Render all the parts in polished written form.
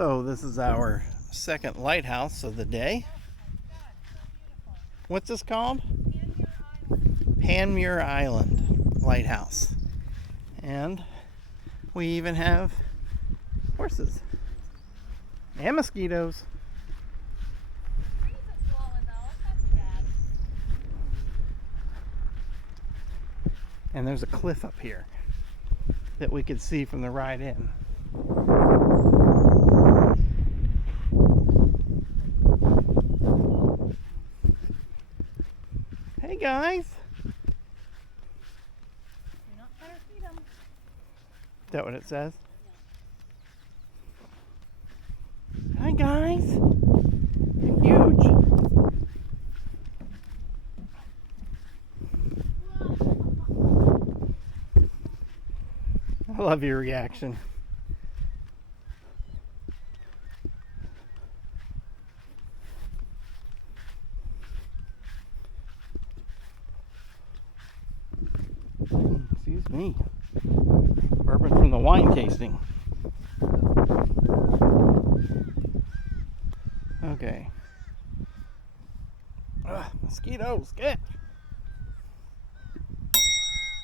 So this is our second lighthouse of the day. What's this called? Panmure Island Lighthouse. And we even have horses and mosquitoes. And there's a cliff up here that we could see from the ride in. Hey guys! You're not trying to feed them. Is that what it says? Yeah. Hi guys! They're huge! I love your reaction. Excuse me. Bourbon from the wine tasting. Okay. Mosquitoes, get!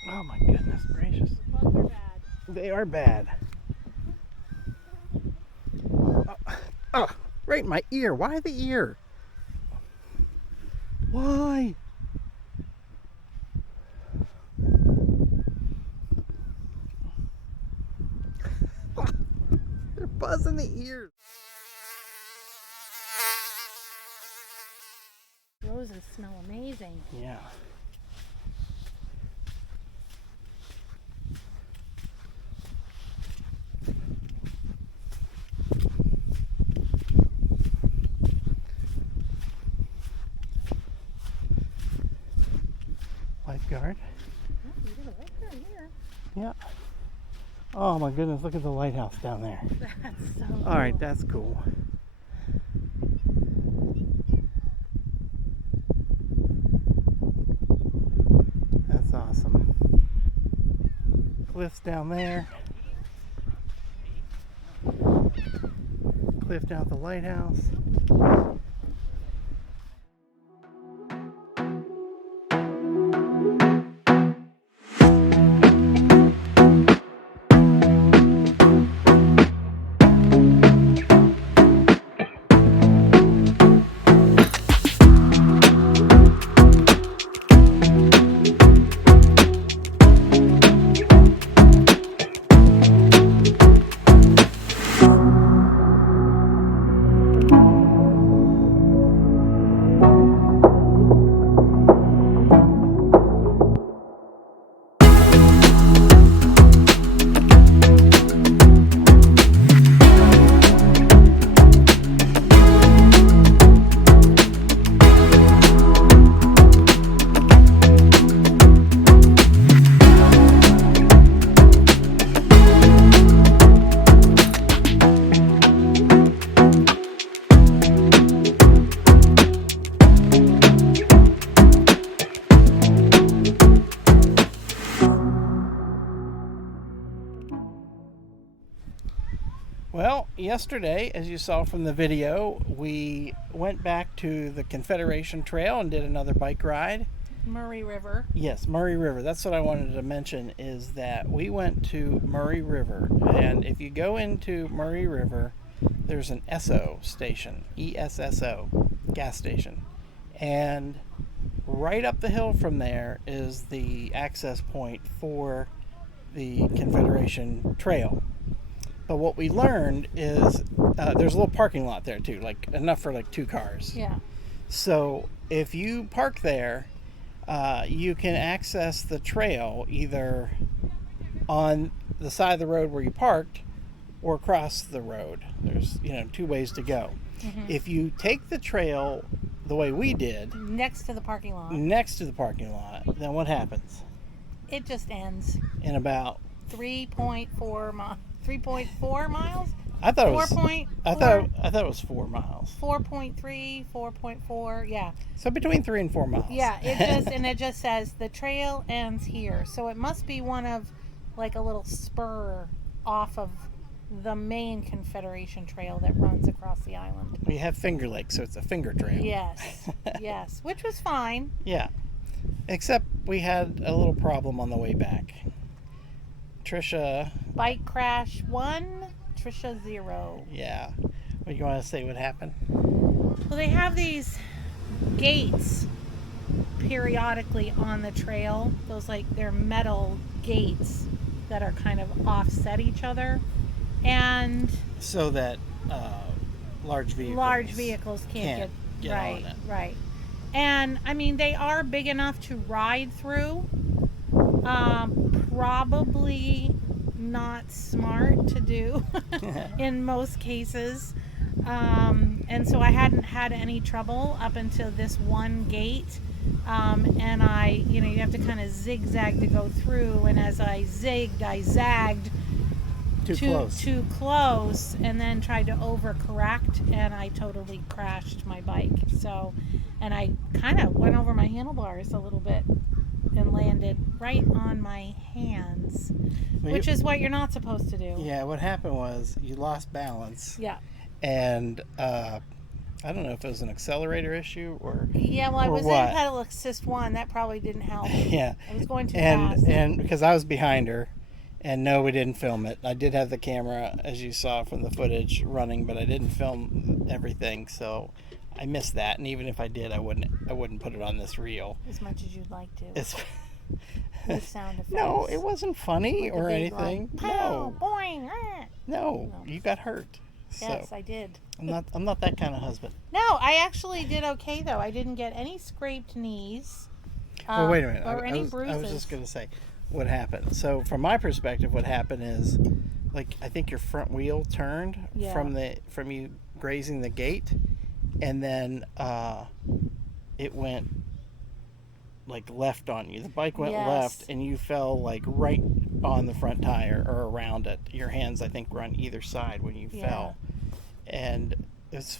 Oh my goodness gracious. Bugs are bad. They are bad. Right in my ear. Why the ear? Why? They're buzzing the ears. Roses smell amazing. Yeah. Lifeguard. Oh, you got a lifeguard here. Yeah. Oh my goodness, look at the lighthouse down there. That's so cool. All right, that's cool. That's awesome. Cliffs down there. Cliff down at the lighthouse. Well, yesterday, as you saw from the video, we went back to the Confederation Trail and did another bike ride. Murray River. Yes, Murray River. That's what I wanted to mention, is that we went to Murray River. And if you go into Murray River, there's an ESSO station, ESSO, gas station. And right up the hill from there is the access point for the Confederation Trail. But what we learned is there's a little parking lot there too, like enough for like 2 cars. Yeah. So if you park there, you can access the trail either on the side of the road where you parked or across the road. There's 2 ways to go. Mm-hmm. If you take the trail the way we did, next to the parking lot, then what happens? It just ends In about 3.4 miles. 3.4 miles? I thought it was 4.4. I thought it was 4 miles. 4.3, 4.4, yeah. So between 3 and 4 miles. Yeah, it just says the trail ends here. So it must be one of like a little spur off of the main Confederation Trail that runs across the island. We have Finger Lake, so it's a finger trail. Yes, yes, which was fine. Yeah. Except we had a little problem on the way back. Trisha. Bike crash 1, Trisha 0. Yeah. What you want to say? What happened? Well, they have these gates periodically on the trail. Those they're metal gates that are kind of offset each other, and So that large vehicles can't get right, on it. right. And I mean, they are big enough to ride through. Probably not smart to do in most cases. And so I hadn't had any trouble up until this one gate. And you have to kind of zigzag to go through. And as I zigged, I zagged too close, and then tried to overcorrect, and I totally crashed my bike. So, and I kind of went over my handlebars a little bit and landed right on my hands, which is what you're not supposed to do. Yeah, what happened was you lost balance. Yeah. And I don't know if it was an accelerator issue or Yeah, well, I was what. in pedal assist 1. That probably didn't help. Yeah. I was going too fast. And because I was behind her, and no, we didn't film it. I did have the camera, as you saw from the footage, running, but I didn't film everything, so I missed that. And even if I did, I wouldn't put it on this reel. As much as you'd like to. It's With sound effects. No, it wasn't funny or anything. Pow, boing, No, you got hurt. Yes, So I did. I'm not that kind of husband. No, I actually did okay though. I didn't get any scraped knees. Well, wait a minute. Or any I bruises. was just going to say what happened. So from my perspective, what happened is, I think your front wheel turned from you grazing the gate, and then it went left on you. The bike went left, and you fell right on the front tire or around it. Your hands, I think, were on either side when you fell. And it's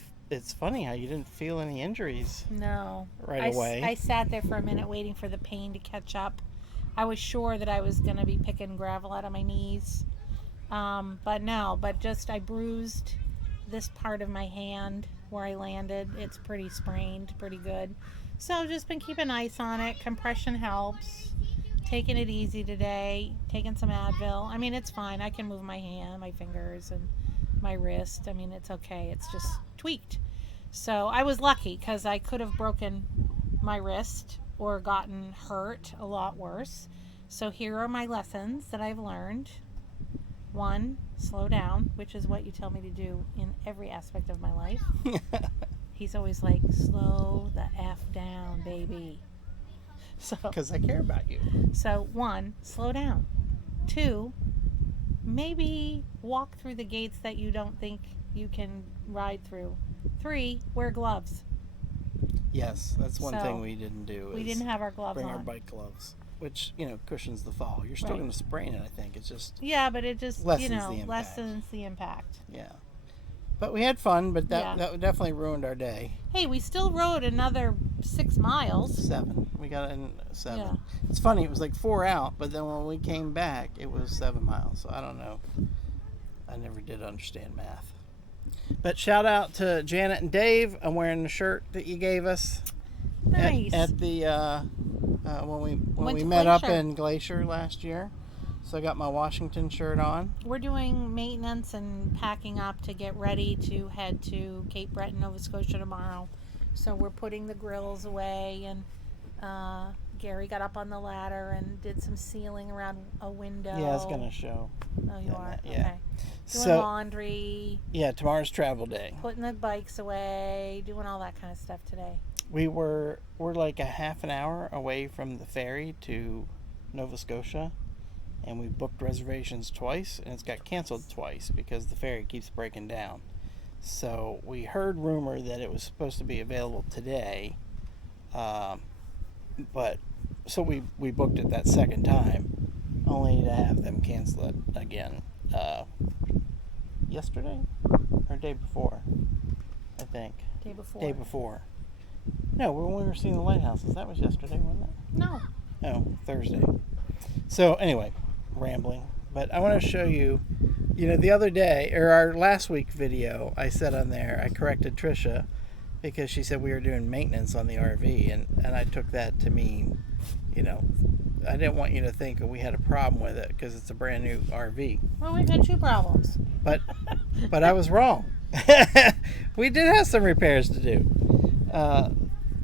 funny how you didn't feel any injuries. No. Away. I sat there for a minute waiting for the pain to catch up. I was sure that I was going to be picking gravel out of my knees. But no, I bruised this part of my hand where I landed. It's pretty sprained, pretty good. So I've just been keeping ice on it. Compression helps. Taking it easy today. Taking some Advil. I mean, it's fine. I can move my hand, my fingers, and my wrist. I mean, it's okay. It's just tweaked. So I was lucky because I could have broken my wrist or gotten hurt a lot worse. So here are my lessons that I've learned. 1, slow down, which is what you tell me to do in every aspect of my life. He's always like, slow the F down, baby. So, because I care about you. So 1, slow down. 2, maybe walk through the gates that you don't think you can ride through. 3, wear gloves. Yes, that's one thing we didn't do. We didn't have our gloves bring on. our bike gloves, which cushions the fall. You're still going to sprain it, I think. It's just but it just lessens the impact. Yeah, but we had fun. But that definitely ruined our day. Hey, we still rode another 6 miles. 7. We got in 7. Yeah. It's funny. It was 4 out, but then when we came back, it was 7 miles. So I don't know. I never did understand math. But shout out to Janet and Dave. I'm wearing the shirt that you gave us. Nice. At the when we met up in Glacier last year. So I got my Washington shirt on. We're doing maintenance and packing up to get ready to head to Cape Breton, Nova Scotia tomorrow. So we're putting the grills away, and Gary got up on the ladder and did some sealing around a window. Yeah, I was gonna show. Oh, you are? Yeah. Okay. Doing laundry. Yeah, tomorrow's travel day. Putting the bikes away, doing all that kind of stuff today. We're a half an hour away from the ferry to Nova Scotia, and we booked reservations twice, and it's got canceled twice because the ferry keeps breaking down. So we heard rumor that it was supposed to be available today, but so we booked it that second time, only to have them cancel it again yesterday or day before, I think. Day before. No, when we were seeing the lighthouses, that was yesterday, wasn't it? No. Oh, Thursday. So anyway, rambling. But I want to show you You know, the other day, or our last week video, I said on there, I corrected Trisha because she said we were doing maintenance on the RV, and I took that to mean, you know, I didn't want you to think that we had a problem with it because it's a brand new RV. Well, we've had 2 problems. But I was wrong. We did have some repairs to do.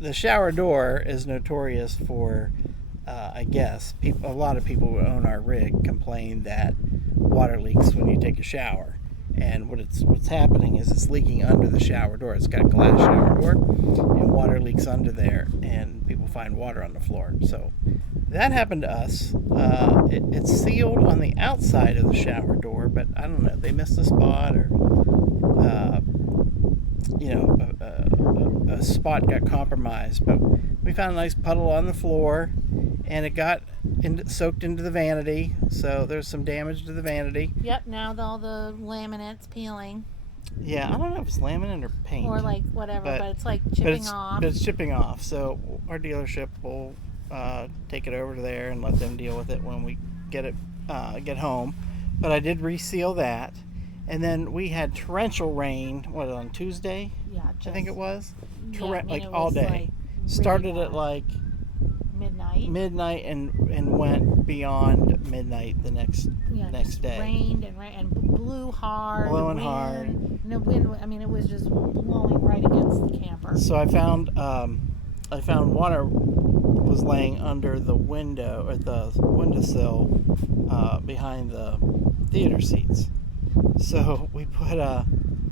The shower door is notorious for, I guess, a lot of people who own our rig complain that water leaks when you take a shower. And what's happening is it's leaking under the shower door. It's got a glass shower door, and water leaks under there, and people find water on the floor. So that happened to us. It's sealed on the outside of the shower door, but I don't know. They missed a spot, or a spot got compromised. But we found a nice puddle on the floor, and it got soaked into the vanity. So there's some damage to the vanity. Yep. Now all the laminate's peeling. Yeah, I don't know if it's laminate or paint. Or like whatever, but it's like chipping off. But it's chipping off. So our dealership will take it over to there and let them deal with it when we get home. But I did reseal that. And then we had torrential rain, on Tuesday? Yeah, I think it was. All day. Like Started really at like midnight and went beyond midnight the next day. Rained and blew hard. Blowing hard. No wind. I mean, it was just blowing right against the camper. So I found water was laying under the window, or the windowsill behind the theater seats. So we put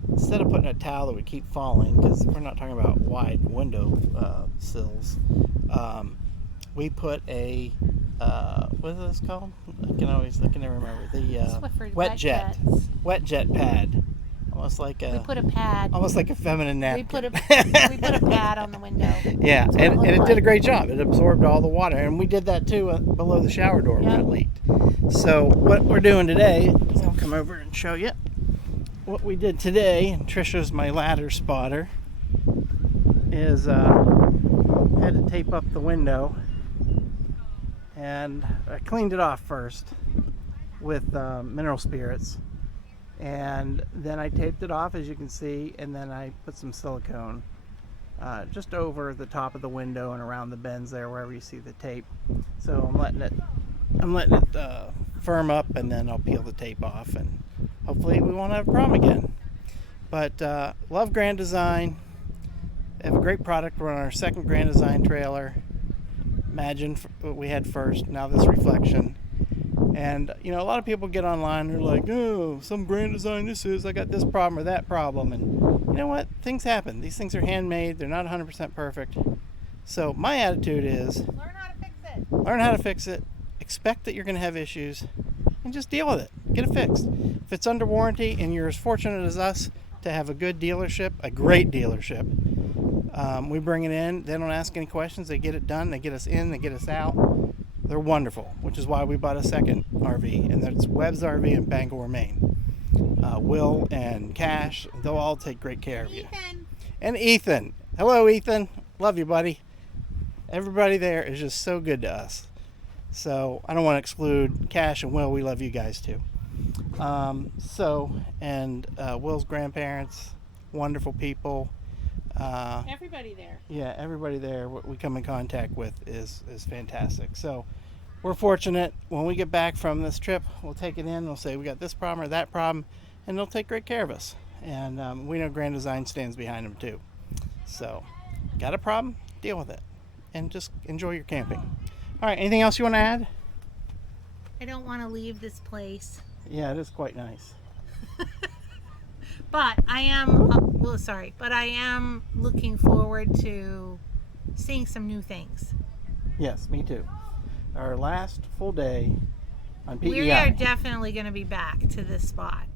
instead of putting a towel that would keep falling, because we're not talking about wide window sills, we put a what is this called? I can never remember. The wet jet pad. Almost like we put a pad. Almost like a feminine napkin. We put a pad on the window. Yeah, and it did a great job. It absorbed all the water, and we did that too below the shower door when it leaked. So what we're doing today, I'll come over and show you what we did today. And Trisha's my ladder spotter. Is had to tape up the window, and I cleaned it off first with mineral spirits. And then I taped it off, as you can see, and then I put some silicone just over the top of the window and around the bends there, wherever you see the tape. So I'm letting it firm up, and then I'll peel the tape off, and hopefully we won't have a problem again. But love Grand Design. They have a great product. We're on our second Grand Design trailer. Imagine what we had first, now this Reflection. And, a lot of people get online and they're like, oh, some Grand Design this is, I got this problem or that problem. And you know what? Things happen. These things are handmade. They're not 100% perfect. So my attitude is, learn how to fix it. Expect that you're going to have issues, and just deal with it. Get it fixed. If it's under warranty and you're as fortunate as us to have a good dealership, a great dealership, we bring it in. They don't ask any questions. They get it done. They get us in. They get us out. They're wonderful, which is why we bought a second RV, and that's Webb's RV in Bangor, Maine. Will and Cash, they'll all take great care of you. And Ethan. Hello, Ethan. Love you, buddy. Everybody there is just so good to us. So I don't want to exclude Cash and Will. We love you guys too. Will's grandparents, wonderful people. Everybody there. Yeah, everybody there what we come in contact with is fantastic. So we're fortunate. When we get back from this trip, we'll take it in. We'll say we got this problem or that problem, and they'll take great care of us. And we know Grand Design stands behind them too. So got a problem? Deal with it, and just enjoy your camping. All right, anything else you want to add? I don't want to leave this place. Yeah, it is quite nice. But I am looking forward to seeing some new things. Yes, me too. Our last full day on PEI. We are definitely going to be back to this spot.